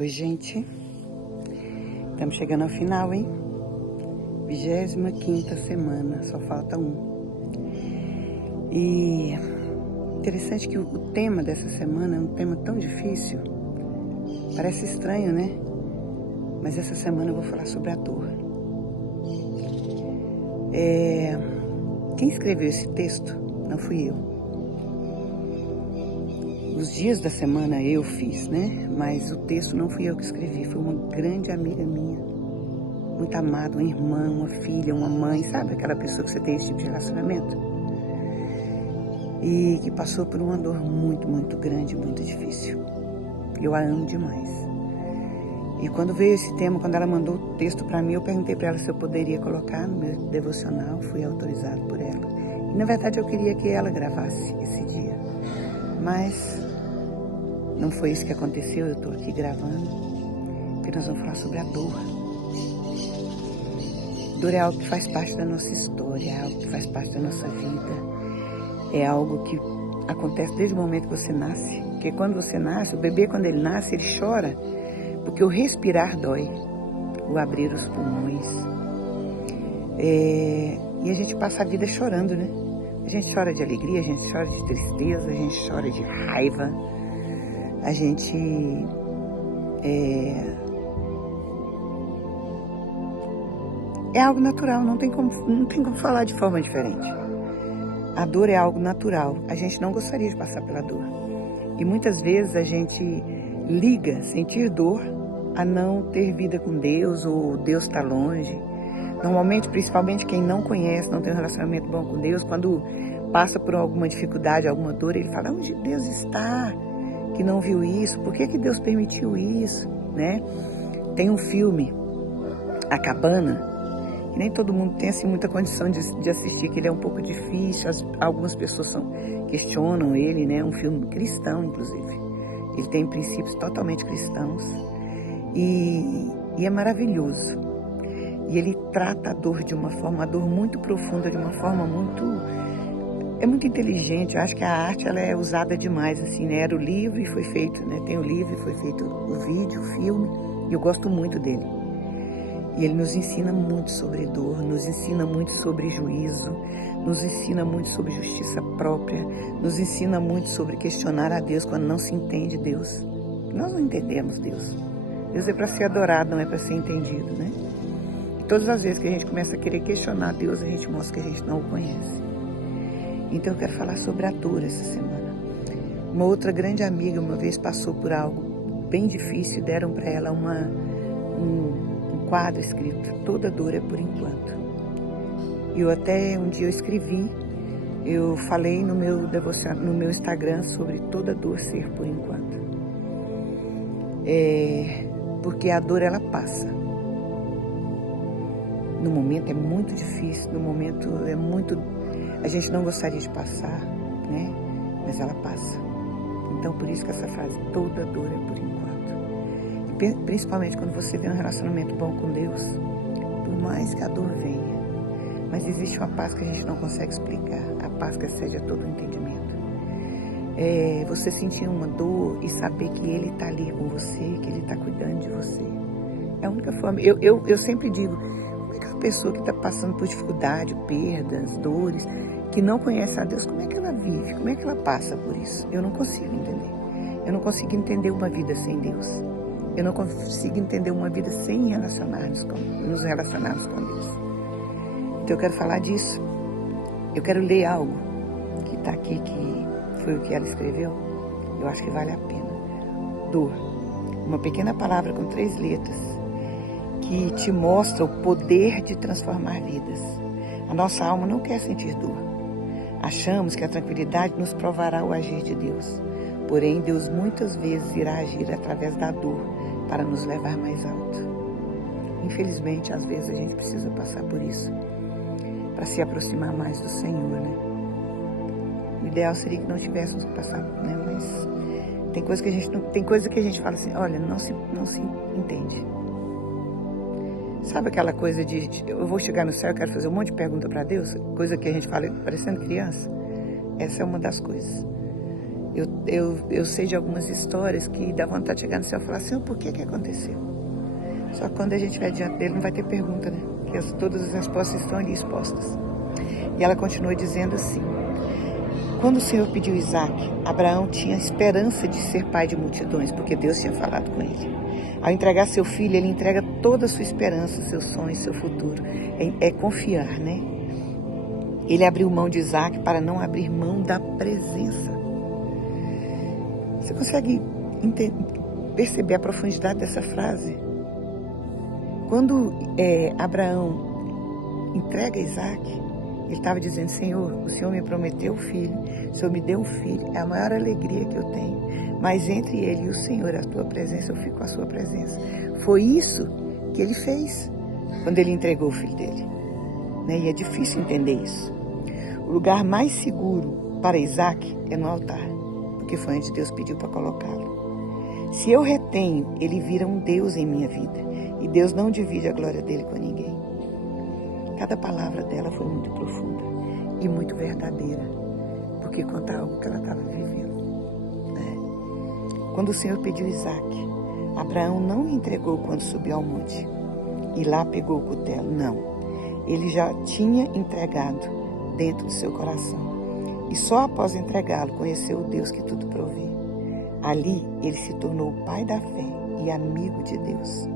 Oi, gente. Estamos chegando ao final, hein? 25ª semana, só falta um. E interessante que o tema dessa semana é um tema tão difícil. Parece estranho, né? Mas essa semana eu vou falar sobre a dor. Quem escreveu esse texto não fui eu. Os dias da semana eu fiz, né? Mas o texto não fui eu que escrevi, foi uma grande amiga minha, muito amada, uma irmã, uma filha, uma mãe, sabe? Aquela pessoa que você tem esse tipo de relacionamento. E que passou por uma dor muito, muito grande, muito difícil. Eu a amo demais. E quando veio esse tema, quando ela mandou o texto para mim, eu perguntei para ela se eu poderia colocar no meu devocional, fui autorizado por ela. E na verdade eu queria que ela gravasse esse dia, mas não foi isso que aconteceu. Eu estou aqui gravando, porque nós vamos falar sobre a dor. Dor é algo que faz parte da nossa história, é algo que faz parte da nossa vida, é algo que acontece desde o momento que você nasce. Porque quando você nasce, o bebê, quando ele nasce, ele chora, porque o respirar dói, o abrir os pulmões. E a gente passa a vida chorando, né? A gente chora de alegria, a gente chora de tristeza, a gente chora de raiva, a gente é algo natural, não tem como falar de forma diferente. A dor é algo natural, a gente não gostaria de passar pela dor. E muitas vezes a gente liga sentir dor a não ter vida com Deus, ou Deus está longe. Normalmente, principalmente quem não conhece, não tem um relacionamento bom com Deus, quando passa por alguma dificuldade, alguma dor, ele fala: onde Deus está? Que não viu isso? Por que Deus permitiu isso? Né? Tem um filme, A Cabana, que nem todo mundo tem assim muita condição de assistir, que ele é um pouco difícil, algumas pessoas questionam ele, né? Um filme cristão, inclusive. Ele tem princípios totalmente cristãos e é maravilhoso. E ele trata a dor de uma forma, a dor muito profunda, de uma forma muito inteligente. Eu acho que a arte, ela é usada demais, assim, né? Era o livro e foi feito, né? Tem o livro e foi feito o vídeo, o filme, e eu gosto muito dele. E ele nos ensina muito sobre dor, nos ensina muito sobre juízo, nos ensina muito sobre justiça própria, nos ensina muito sobre questionar a Deus quando não se entende Deus. Nós não entendemos Deus. Deus é para ser adorado, não é para ser entendido, né? E todas as vezes que a gente começa a querer questionar Deus, a gente mostra que a gente não o conhece. Então eu quero falar sobre a dor essa semana. Uma outra grande amiga uma vez passou por algo bem difícil e deram para ela um quadro escrito: toda dor é por enquanto. E eu até um dia eu escrevi, eu falei no meu Instagram sobre toda dor ser por enquanto. Porque a dor, ela passa. No momento é muito difícil, no momento a gente não gostaria de passar, né? Mas ela passa. Então, por isso que essa frase, toda dor é por enquanto. E principalmente quando você vê um relacionamento bom com Deus, por mais que a dor venha, mas existe uma paz que a gente não consegue explicar, a paz que excede a todo o entendimento. Você sentir uma dor e saber que Ele está ali com você, que Ele está cuidando de você. É a única forma. Eu sempre digo, como é que a pessoa que está passando por dificuldade, perdas, dores, que não conhece a Deus, como é que ela vive? Como é que ela passa por isso? Eu não consigo entender. Eu não consigo entender uma vida sem Deus. Eu não consigo entender uma vida sem nos relacionarmos com Deus. Então eu quero falar disso. Eu quero ler algo que está aqui, que foi o que ela escreveu. Eu acho que vale a pena. Dor. Uma pequena palavra com 3 letras que te mostra o poder de transformar vidas. A nossa alma não quer sentir dor. Achamos que a tranquilidade nos provará o agir de Deus. Porém, Deus muitas vezes irá agir através da dor para nos levar mais alto. Infelizmente, às vezes a gente precisa passar por isso para se aproximar mais do Senhor, né? O ideal seria que não tivéssemos que passar, né? Mas tem coisa que a gente fala assim, olha, não se entende. Sabe aquela coisa de eu vou chegar no céu, eu quero fazer um monte de pergunta para Deus, coisa que a gente fala parecendo criança? Essa é uma das coisas. Eu sei de algumas histórias que dá vontade de chegar no céu e falar, Senhor, por que aconteceu? Só que quando a gente vai diante dele não vai ter pergunta, né? Porque todas as respostas estão ali expostas. E ela continua dizendo assim, quando o Senhor pediu Isaac, Abraão tinha esperança de ser pai de multidões, porque Deus tinha falado com ele. Ao entregar seu filho, ele entrega toda a sua esperança, seus sonhos, seu futuro. É confiar, né? Ele abriu mão de Isaac para não abrir mão da presença. Você consegue perceber a profundidade dessa frase? Quando Abraão entrega Isaac, ele estava dizendo, Senhor, o Senhor me prometeu o filho, o Senhor me deu um filho, é a maior alegria que eu tenho. Mas entre ele e o Senhor, a tua presença, eu fico com a sua presença. Foi isso que ele fez quando ele entregou o filho dele. Né? E é difícil entender isso. O lugar mais seguro para Isaac é no altar, porque foi onde Deus pediu para colocá-lo. Se eu retenho, ele vira um Deus em minha vida. E Deus não divide a glória dele com ninguém. Cada palavra dela foi muito profunda e muito verdadeira, porque conta algo que ela estava vivendo. Né? Quando o Senhor pediu Isaac, Abraão não entregou quando subiu ao monte e lá pegou o cutelo. Não, ele já tinha entregado dentro do seu coração. E só após entregá-lo, conheceu o Deus que tudo provê. Ali, ele se tornou o pai da fé e amigo de Deus.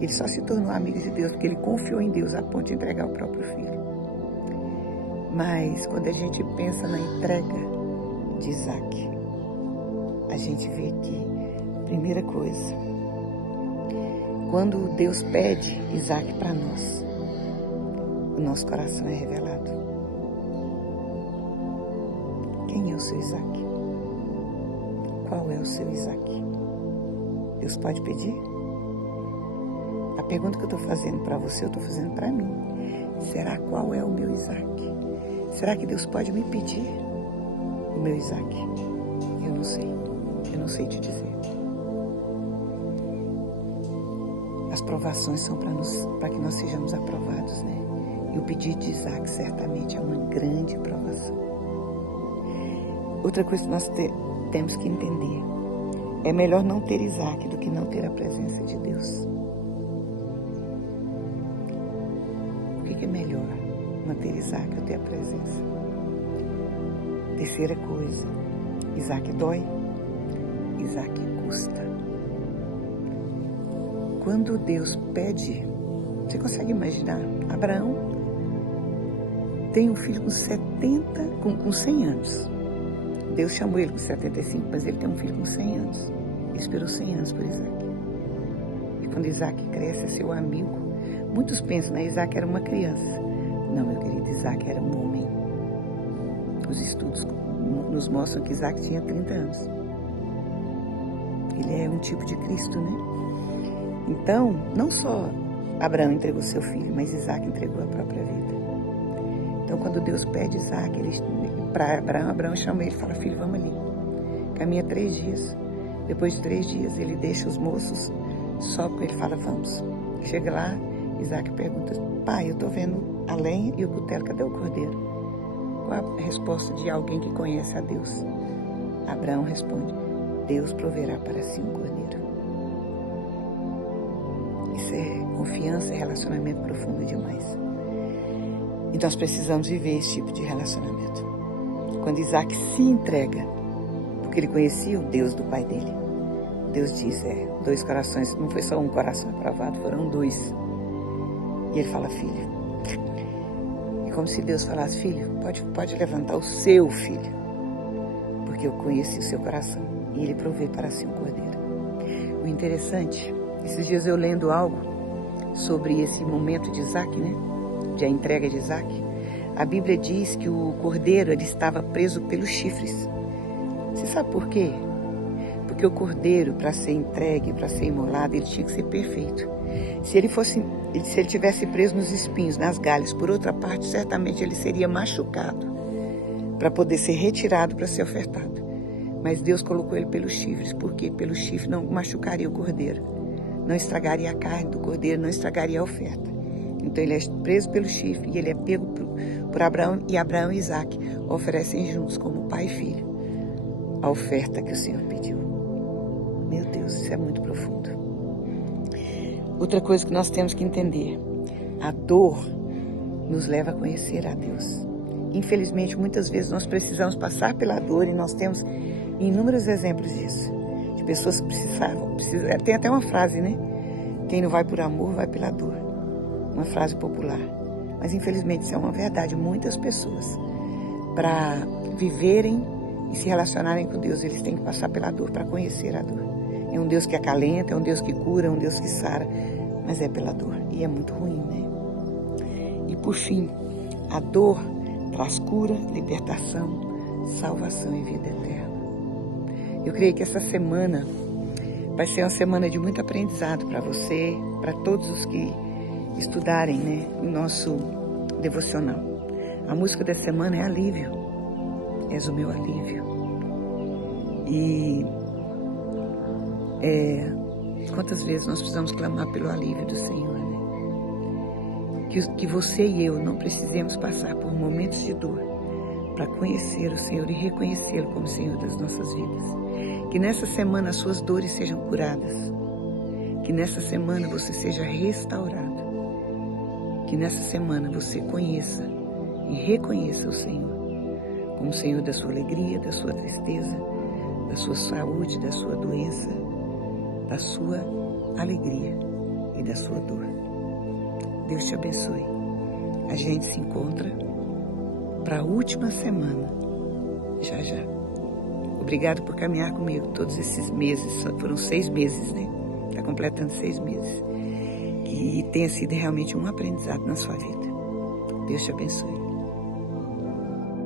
Ele só se tornou amigo de Deus porque ele confiou em Deus a ponto de entregar o próprio filho. Mas quando a gente pensa na entrega de Isaac, a gente vê que, primeira coisa, quando Deus pede Isaac para nós, o nosso coração é revelado. Quem é o seu Isaac? Qual é o seu Isaac? Deus pode pedir? A pergunta que eu estou fazendo para você, eu estou fazendo para mim. Será qual é o meu Isaac? Será que Deus pode me pedir o meu Isaac? Eu não sei te dizer. As provações são para que nós sejamos aprovados, né? E o pedido de Isaac certamente é uma grande provação. Outra coisa que nós temos que entender, é melhor não ter Isaac do que não ter a presença de Deus. O que é melhor? Não ter Isaac ou ter a presença? Terceira coisa, Isaac dói, Isaac custa. Quando Deus pede, você consegue imaginar? Abraão tem um filho com 100 anos. Deus chamou ele com 75, mas ele tem um filho com 100 anos. Ele esperou 100 anos por Isaac. E quando Isaac cresce, é seu amigo. Muitos pensam, né? Isaac era uma criança. Não, meu querido, Isaac era um homem. Os estudos nos mostram que Isaac tinha 30 anos. Ele é um tipo de Cristo, né? Então, não só Abraão entregou seu filho, mas Isaac entregou a própria vida. Então, quando Deus pede Isaac, para Abraão chama ele e fala, filho, vamos ali. Caminha 3 dias. Depois de 3 dias, ele deixa os moços, sobe com ele e fala, vamos. Chega lá, Isaac pergunta, pai, eu estou vendo a lenha e o cutelo, cadê o cordeiro? Qual a resposta de alguém que conhece a Deus? Abraão responde, Deus proverá para si um cordeiro. Isso é confiança e relacionamento profundo demais. E nós precisamos viver esse tipo de relacionamento. Quando Isaac se entrega, porque ele conhecia o Deus do pai dele, Deus diz, 2 corações, não foi só um coração aprovado, foram 2. E ele fala, filho. E como se Deus falasse, filho, pode levantar o seu filho, porque eu conheci o seu coração. E ele provê para si um cordeiro. O interessante, esses dias eu lendo algo sobre esse momento de Isaac, né? De a entrega de Isaac. A Bíblia diz que o cordeiro ele estava preso pelos chifres. Você sabe por quê? Porque o cordeiro, para ser entregue, para ser imolado, ele tinha que ser perfeito. Se ele tivesse preso nos espinhos, nas galhas, por outra parte, certamente ele seria machucado para poder ser retirado para ser ofertado. Mas Deus colocou ele pelos chifres. Por quê? Pelo chifre não machucaria o cordeiro, não estragaria a carne do cordeiro, não estragaria a oferta. Então ele é preso pelo chifre e ele é pego por Abraão, e Abraão e Isaac oferecem juntos como pai e filho a oferta que o Senhor pediu. Meu Deus, isso é muito profundo. Outra coisa que nós temos que entender, a dor nos leva a conhecer a Deus. Infelizmente, muitas vezes nós precisamos passar pela dor e nós temos inúmeros exemplos disso. De pessoas que precisavam. Tem até uma frase, né? Quem não vai por amor, vai pela dor. Uma frase popular. Mas infelizmente isso é uma verdade. Muitas pessoas, para viverem e se relacionarem com Deus, eles têm que passar pela dor para conhecer a dor. É um Deus que acalenta, é um Deus que cura, é um Deus que sara, mas é pela dor. E é muito ruim, né? E por fim, a dor traz cura, libertação, salvação e vida eterna. Eu creio que essa semana vai ser uma semana de muito aprendizado para você, para todos os que estudarem, né, o nosso devocional. A música da semana é Alívio. És o meu alívio. E quantas vezes nós precisamos clamar pelo alívio do Senhor, né? Que você e eu não precisemos passar por momentos de dor para conhecer o Senhor e reconhecê-lo como Senhor das nossas vidas. Que nessa semana as suas dores sejam curadas. Que nessa semana você seja restaurado. Que nessa semana você conheça e reconheça o Senhor como Senhor da sua alegria, da sua tristeza, da sua saúde, da sua doença, da sua alegria e da sua dor. Deus te abençoe. A gente se encontra para a última semana, já já. Obrigado por caminhar comigo todos esses meses, foram 6 meses, né? Está completando 6 meses. Que tenha sido realmente um aprendizado na sua vida. Deus te abençoe.